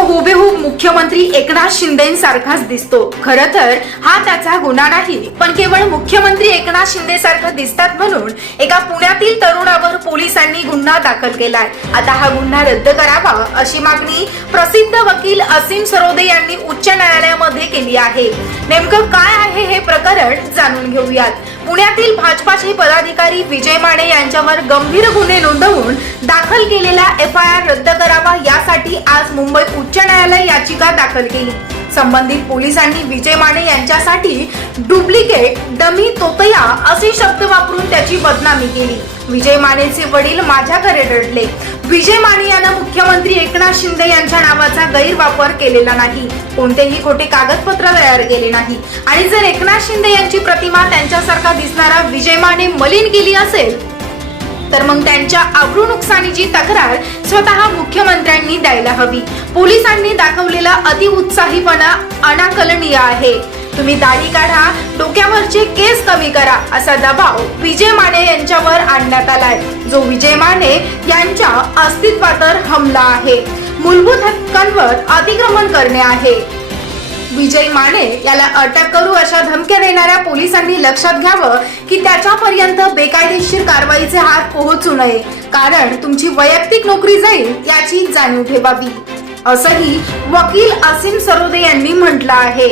हुबेहूब मुख्यमंत्री एकनाथ शिंदे सारखाच दिसतो. खर तर हा त्याचा गुन्हा नाही पण केवळ मुख्यमंत्री एकनाथ शिंदे सारखं दिसतात म्हणून एका पुण्यातील तरुणावर पोलिसांनी गुन्हा दाखल केलाय. आता हा गुन्हा रद्द करावा अशी मागणी प्रसिद्ध वकील असीम सरोदे यांनी उच्च न्यायालयामध्ये केली आहे. नेमकं काय आहे हे प्रकरण जाणून घेऊयात. पुण्यातील भाजपाचे पदाधिकारी विजय माने यांच्यावर गंभीर गुन्हे नोंदवून दाखल केलेला एफ आय आर रद्द कर आज मुंबई उच्च न्यायालय याचिका दाखल केली. संबंधित पोलिसांनी विजय माने यांच्यासाठी डुप्लिकेट डमी तोतया असे शब्द वापरून त्याची बदनामी केली. विजय मानेचे वडील माझ्याकडे रडले. विजय माने यांना मुख्यमंत्री एकनाथ शिंदे यांच्या नावाचा गैरवापर केलेला नाही. कोणतेही खोटे कागदपत्र तयार केले नाही. आणि जर एकनाथ शिंदे यांची प्रतिमा त्यांच्यासारखा दिसणारा विजय माने मलिन केली असेल तर मग त्यांच्या आवरू नुकसानीची तक्रार स्वतः मुख्यमंत्र्यांनी द्यायला हवी. पोलिसांनी दाखवलेला अतिउत्साहीपणा अनाकलनीय आहे. तुम्ही दाढी काढा डोक्यावरचे केस कमी करा असा दबाव विजय माने यांच्यावर आणण्यात आलाय. जो विजय माने यांच्या अस्तित्वावर हमला आहे. मूलभूत हक्कांवर अतिक्रमण करणे आहे. विजय माने याला अटक करू अशा धमक्या देणाऱ्या पोलिसांनी लक्षात घ्यावं की त्याच्यापर्यंत बेकायदेशीर कारवाईचे हात पोहोचू नये. कारण तुमची वैयक्तिक नोकरी जाईल याची जाणीव ठेवावी. असंही वकील असीम सरोदे यांनी म्हटलं आहे.